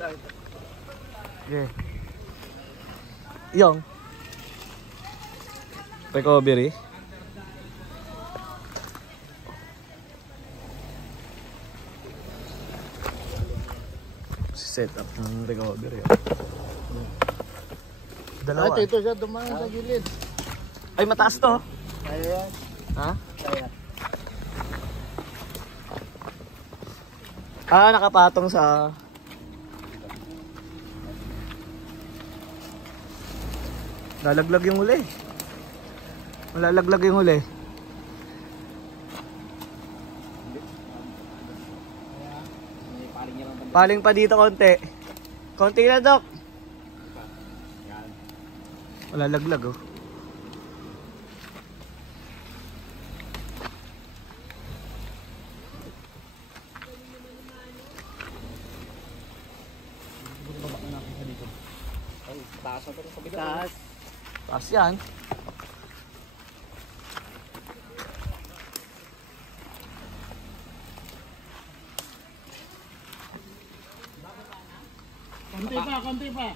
Okay. Yung recovery. Set up ng recovery. Dalawa. Ito siya dumaan sa gilid. Ay, mataas to. Kaya yan. Ha? Kaya. Nakapatong sa... Lalaglag yung huli. Malalaglag yung huli. Paling pa dito konti. Konti na, Dok. Malalaglag, oh. Taas na ito sa bitaas. Taas yan. Konti pa.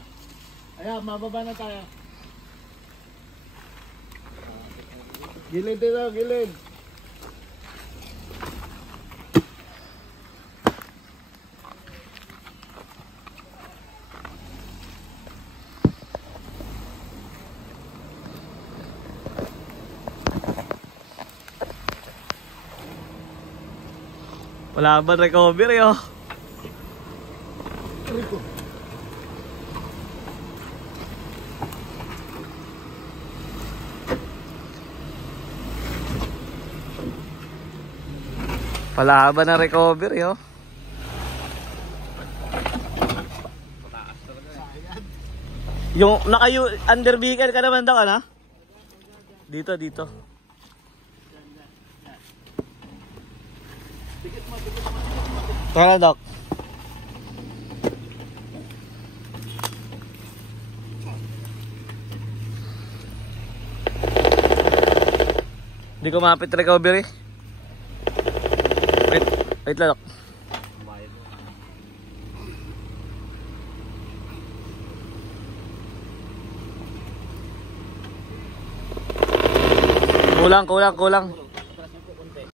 Ayan, mababa na tayo. Gilid dito, gilid. Wala ba recovery, oh? Wala ba na recovery, oh? Yung under vehicle ka naman daw, ano? Dito. Tara, Doc. Hindi ko mapit recovery. Wait lang, Doc. Kulang.